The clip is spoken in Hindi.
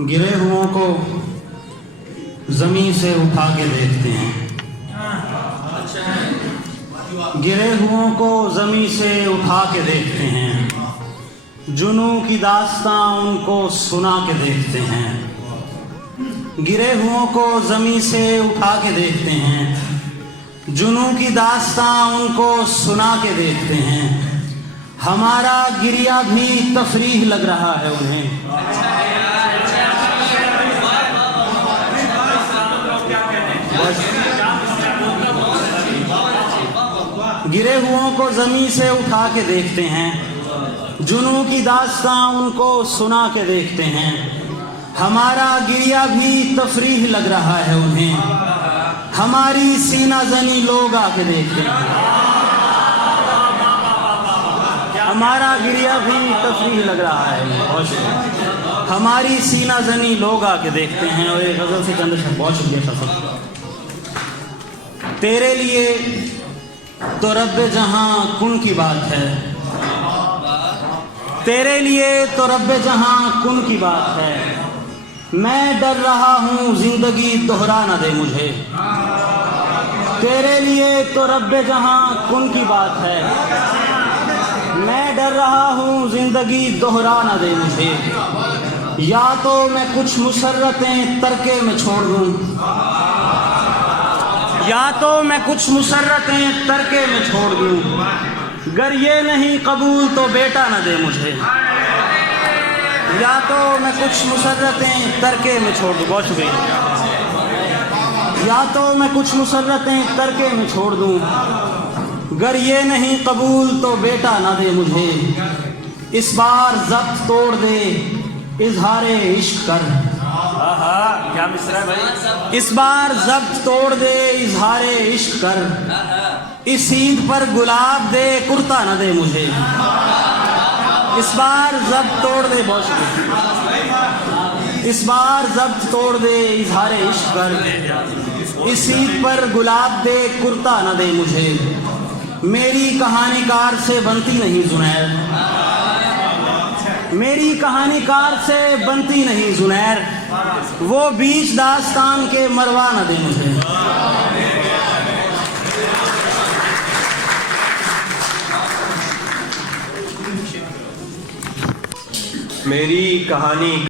गिरे हुओं को ज़मीन से उठा के देखते हैं, गिरे हुओं को ज़मीन से उठा के देखते हैं, जुनू की दास्तां उनको सुना के देखते हैं। गिरे हुओं को ज़मीन से उठा के देखते हैं, जुनू की दास्तां उनको सुना के देखते हैं। हमारा गिरिया भी तफरीह लग रहा है उन्हें। गिरे हुओं को ज़मीन से उठा के देखते हैं, जुनू की दास्तां उनको सुना के देखते हैं। हमारा गिरिया भी तफरीह लग रहा है उन्हें। हमारी सीना जनी लोग आके देखते हैं। हमारा गिरिया भी तफरीह लग रहा है। हमारी सीना जनी लोग आके देखते हैं। और एक गज़ल से चंद शब्द, बहुत शुक्रिया सर। तेरे लिए तो रब्बे जहां कुन की बात है, तेरे लिए तो रब्बे जहां कुन की बात है। मैं डर रहा हूं जिंदगी दोहरा न दे मुझे। तेरे लिए तो रब्बे जहां कुन की बात है। मैं डर रहा हूं जिंदगी दोहरा न दे मुझे। या तो मैं कुछ मुसर्रतें तरके में छोड़ दूं, या तो मैं कुछ मुसर्रतें तरके में छोड़ दूं। गर ये नहीं कबूल तो बेटा न दे मुझे। या तो मैं कुछ मुसर्रतें तरके में छोड़ दूं। बहुत शुक्रिया। या तो मैं कुछ मुसर्रतें तरके में छोड़ दूं। गर ये नहीं कबूल तो बेटा न दे मुझे। इस बार ज़ब्त तोड़ दे इज़हारे इश्क कर। क्या मिसरा भाई। इस बार ज़ब्त तोड़ दे इज़हारे इश्क कर। इस ईद पर गुलाब दे कुर्ता न दे मुझे। इस बार ज़ब्त तोड़ दे, बहुत शुक्रिया। इस बार ज़ब्त तोड़ दे इज़हारे इश्क कर। इस ईद पर गुलाब दे कुर्ता न दे मुझे। मेरी कहानीकार से बनती नहीं जुनैर, मेरी कहानीकार से बनती नहीं जुनैर। वो बीच दास्तान के मरवा न दे मुझे। मेरी कहानी